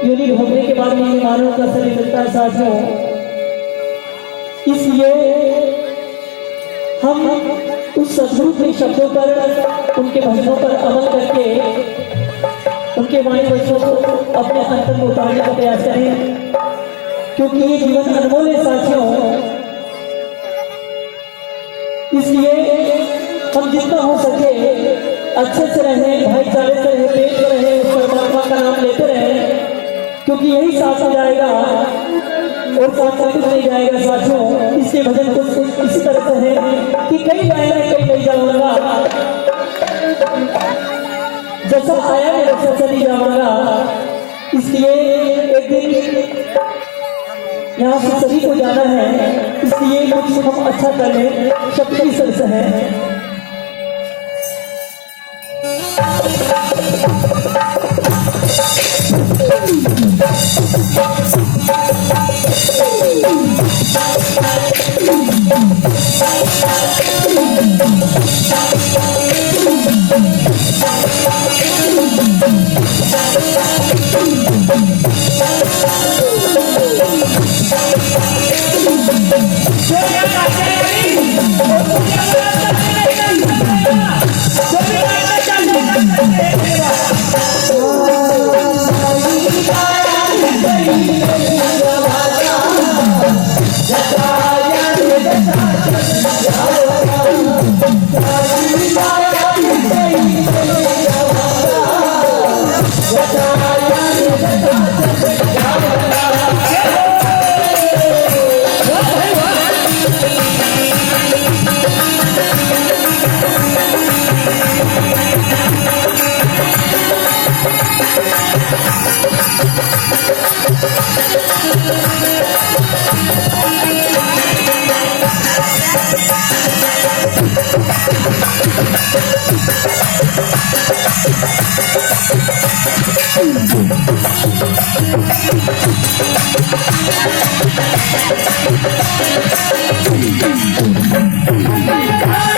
यूनिट होने के बाद मेहमानों का सभी मिलता है साथियों। इसलिए हम उस सदगुरु के शब्दों पर, उनके भजनों पर अमल करके उनके वाणी वचनों को अपने अंतर में उतारने का प्रयास करें, क्योंकि ये जीवन अनमोल है साथियों। इसलिए हम जितना हो सके अच्छे से रहें, भाईचारे से रहें, प्रेम से रहें, उस परमात्मा का नाम लेते रहें, क्योंकि यही साथ हो जाएगा और साथ कुछ नहीं जाएगा साथियों। इसके भजन कुछ इसी तरह से है कि कई जाएगा कई नहीं जाऊंगा, जैसा आया है वैसा चली जाऊंगा। इसलिए एक दिन यहाँ से सभी को जाना है, इसलिए कुछ हम अच्छा कर लें, शब्द की सर से है। Oh,